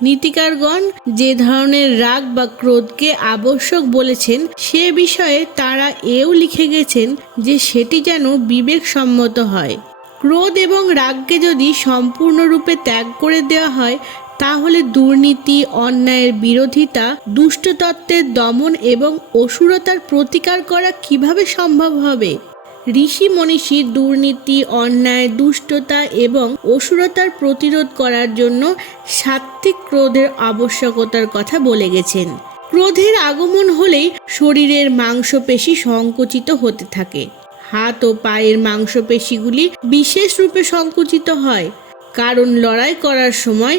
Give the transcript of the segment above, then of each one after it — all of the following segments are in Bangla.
নীতিকারগণ যে ধরনের রাগ বা ক্রোধকে আবশ্যক বলেছেন সে বিষয়ে তারা এও লিখে গেছেন যে সেটি যেন বিবেকসম্মত হয়। ক্রোধ এবং রাগকে যদি সম্পূর্ণরূপে ত্যাগ করে দেওয়া হয় তাহলে দুর্নীতি, অন্যায়ের বিরোধিতা, দুষ্টতত্ত্বের দমন এবং অসুরতার প্রতিকার করা কিভাবে সম্ভব হবে? ঋষি মনীষী দুর্নীতি, অন্যায়, দুষ্টতা এবং অসুরতার প্রতিরোধ করার জন্য সাত্ত্বিক ক্রোধের আবশ্যকতার কথা বলে গেছেন। ক্রোধের আগমন হলেই শরীরের মাংসপেশি সংকুচিত হতে থাকে। হাত ও পায়ের মাংসপেশিগুলি বিশেষ রূপে সংকুচিত হয়, কারণ লড়াই করার সময়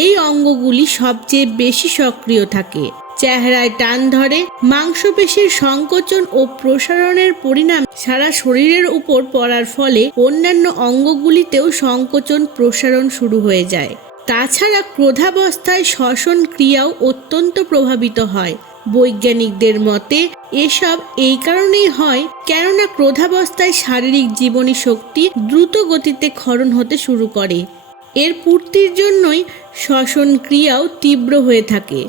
এই অঙ্গগুলি সবচেয়ে বেশি সক্রিয় থাকে। চেহারায় টান ধরে। মাংসপেশির সংকোচন ও প্রসারণের পরিণাম সারা শরীরের উপর পড়ার ফলে অন্যান্য অঙ্গগুলিতেও সংকোচন প্রসারণ শুরু হয়ে যায়। তাছাড়া ক্রোধাবস্থায় শ্বসন ক্রিয়াও অত্যন্ত প্রভাবিত হয়। বৈজ্ঞানিকদের মতে এসব এই কারণেই হয় কেননা ক্রোধাবস্থায় শারীরিক জীবনী শক্তি দ্রুত গতিতে ক্ষরণ হতে শুরু করে। এর পূর্তির জন্যই শ্বসন ক্রিয়াও তীব্র হয়ে থাকে।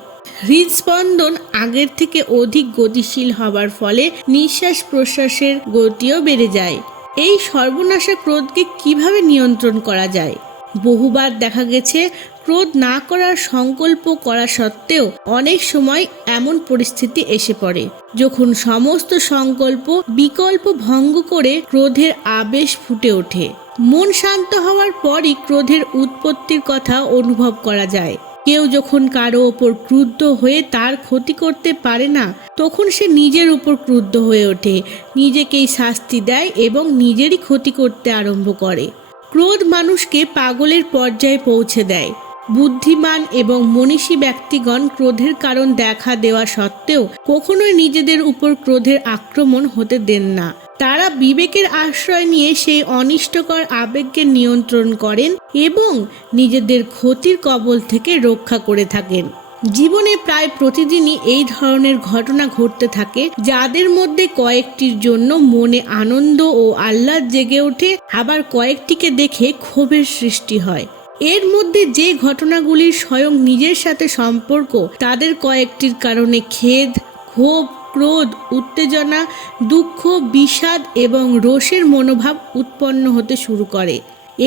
হৃদস্পন্দন আগের থেকে অধিক গতিশীল হবার ফলে নিঃশ্বাস প্রশ্বাসের গতিও বেড়ে যায়। এই সর্বনাশা ক্রোধকে কিভাবে নিয়ন্ত্রণ করা যায়? বহুবার দেখা গেছে ক্রোধ না করার সংকল্প করা সত্ত্বেও অনেক সময় এমন পরিস্থিতি এসে পড়ে যখন সমস্ত সংকল্প বিকল্প ভঙ্গ করে ক্রোধের আবেশ ফুটে ওঠে। মন শান্ত হওয়ার পরই ক্রোধের উৎপত্তির কথা অনুভব করা যায়। কেউ যখন কারো ওপর ক্রুদ্ধ হয়ে তার ক্ষতি করতে পারে না তখন সে নিজের উপর ক্রুদ্ধ হয়ে ওঠে, নিজেকেই শাস্তি দেয় এবং নিজেরই ক্ষতি করতে আরম্ভ করে। ক্রোধ মানুষকে পাগলের পর্যায়ে পৌঁছে দেয়। বুদ্ধিমান এবং মনীষী ব্যক্তিগণ ক্রোধের কারণ দেখা দেওয়া সত্ত্বেও কখনোই নিজেদের উপর ক্রোধের আক্রমণ হতে দেন না। তারা বিবেকের আশ্রয় নিয়ে সেই অনিষ্টকর আবেগকে নিয়ন্ত্রণ করেন এবং নিজেদের ক্ষতির কবল থেকে রক্ষা করে থাকেন। জীবনে প্রায় প্রতিদিনই এই ধরনের ঘটনা ঘটতে থাকে, যাদের মধ্যে কয়েকটির জন্য মনে আনন্দ ও আহ্লাদ জেগে ওঠে, আবার কয়েকটিকে দেখে ক্ষোভের সৃষ্টি হয়। এর মধ্যে যে ঘটনাগুলির স্বয়ং নিজের সাথে সম্পর্ক তাদের কয়েকটির কারণে খেদ, ক্ষোভ, ক্রোধ, উত্তেজনা, দুঃখ, বিষাদ এবং রোষের মনোভাব উৎপন্ন হতে শুরু করে।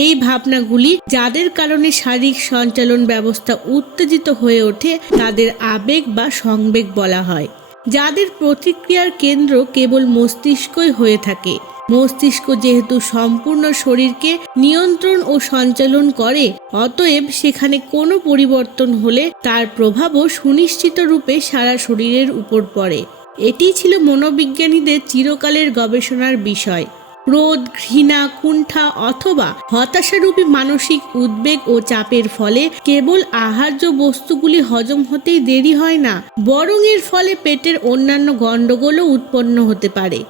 এই ভাবনাগুলি যাদের কারণে শারীরিক সঞ্চালন ব্যবস্থা উত্তেজিত হয়ে ওঠে তাদের আবেগ বা সংবেগ বলা হয়। যাদের প্রতিক্রিয়ার কেন্দ্র কেবল মস্তিষ্কই হয়ে থাকে। মস্তিষ্ক যেহেতু সম্পূর্ণ শরীরকে নিয়ন্ত্রণ ও সঞ্চালন করে, অতএব সেখানে কোনো পরিবর্তন হলে তার প্রভাবও সুনিশ্চিত রূপে সারা শরীরের উপর পড়ে। এটি ছিল মনোবিজ্ঞানীদের চিরকালের গবেষণার বিষয়। ক্রোধ, ঘৃণা, কুণ্ঠা অথবা হতাশারূপী মানসিক উদ্বেগ ও চাপের ফলে কেবল আহার্য বস্তুগুলি হজম হতেই দেরি হয় না, বরং এর ফলে পেটের অন্যান্য গণ্ডগোলও উৎপন্ন হতে পারে,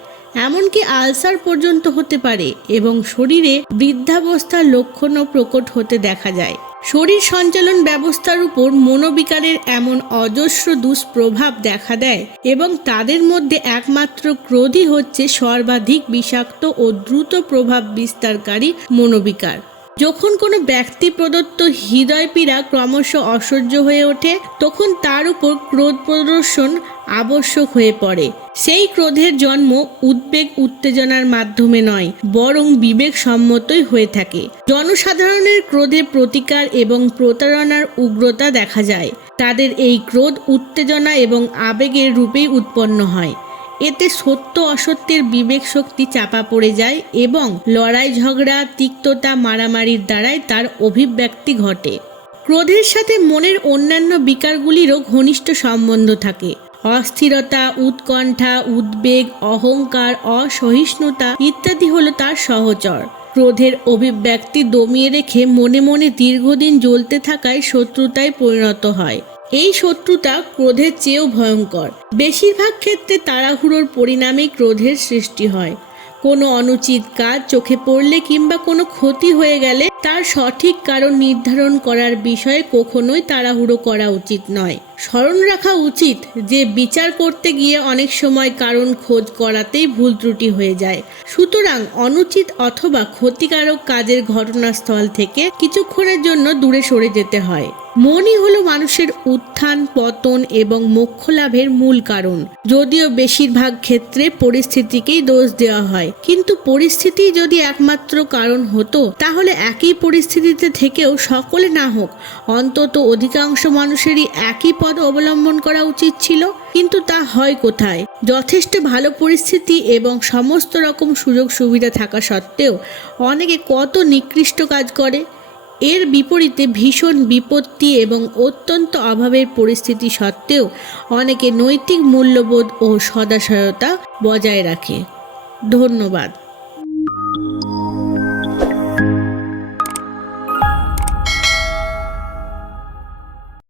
এমনকি আলসার পর্যন্ত হতে পারে এবং শরীরে বৃদ্ধাবস্থার লক্ষণও প্রকট হতে দেখা যায়। শরীর সঞ্চালন ব্যবস্থার উপর মনোবিকারের এমন অজস্র দুষ্প্রভাব দেখা দেয় এবং তাদের মধ্যে একমাত্র ক্রোধই হচ্ছে সর্বাধিক বিষাক্ত ও দ্রুত প্রভাব বিস্তারকারী মনোবিকার। যখন কোনো ব্যক্তি প্রদত্ত হৃদয় পীড়া ক্রমশ অসহ্য হয়ে ওঠে তখন তার উপর ক্রোধ প্রদর্শন আবশ্যক হয়ে পড়ে। সেই ক্রোধের জন্ম উদ্বেগ উত্তেজনার মাধ্যমে নয়, বরং বিবেক সম্মতই হয়ে থাকে। জনসাধারণের ক্রোধে প্রতিকার এবং প্রতারণার উগ্রতা দেখা যায়। তাদের এই ক্রোধ উত্তেজনা এবং আবেগের রূপেই উৎপন্ন হয়। এতে সত্য অসত্যের বিবেক শক্তি চাপা পড়ে যায় এবং লড়াই ঝগড়া, তিক্ততা, মারামারির দ্বারাই তার অভিব্যক্তি ঘটে। ক্রোধের সাথে মনের অন্যান্য বিকারগুলিরও ঘনিষ্ঠ সম্বন্ধ থাকে। অস্থিরতা, উৎকণ্ঠা, উদ্বেগ, অহংকার, অসহিষ্ণুতা ইত্যাদি হলো তার সহচর। ক্রোধের অভিব্যক্তি দমিয়ে রেখে মনে মনে দীর্ঘদিন জ্বলতে থাকায় শত্রুতায় পরিণত হয়। এই শত্রুতা ক্রোধের চেয়েও ভয়ঙ্কর। বেশিরভাগ ক্ষেত্রে তাড়াহুড়োর পরিণামেই ক্রোধের সৃষ্টি হয়। কোনো অনুচিত কাজ চোখে পড়লে কিংবা কোনো ক্ষতি হয়ে গেলে তার সঠিক কারণ নির্ধারণ করার বিষয়ে কখনোই তাড়াহুড়ো করা উচিত নয়। স্মরণ রাখা উচিত যে বিচার করতে গিয়ে অনেক সময় কারণ খোঁজ করাতেই ভুল ত্রুটি হয়ে যায়। সুতরাং অনুচিত অথবা ক্ষতিকারক কাজের ঘটনাস্থল থেকে কিছুক্ষণের জন্য দূরে সরে যেতে হয়। মনই হলো মানুষের উত্থান পতন এবং মোক্ষ লাভের মূল কারণ। যদিও বেশিরভাগ ক্ষেত্রে পরিস্থিতিকেই দোষ দেওয়া হয়, কিন্তু পরিস্থিতি যদি একমাত্র কারণ হতো তাহলে একই পরিস্থিতিতে থেকেও সকলে না হোক অন্তত অধিকাংশ মানুষেরই একই পথ অবলম্বন করা উচিত ছিল। কিন্তু তা হয় কোথায়? যথেষ্ট ভালো পরিস্থিতি এবং সমস্ত রকম সুযোগ সুবিধা থাকা সত্ত্বেও অনেকে কত নিকৃষ্ট কাজ করে। এর বিপরীতে ভীষণ বিপত্তি এবং অত্যন্ত অভাবের পরিস্থিতি সত্ত্বেও অনেকে নৈতিক মূল্যবোধ ও সদাশয়তা বজায় রাখে। ধন্যবাদ।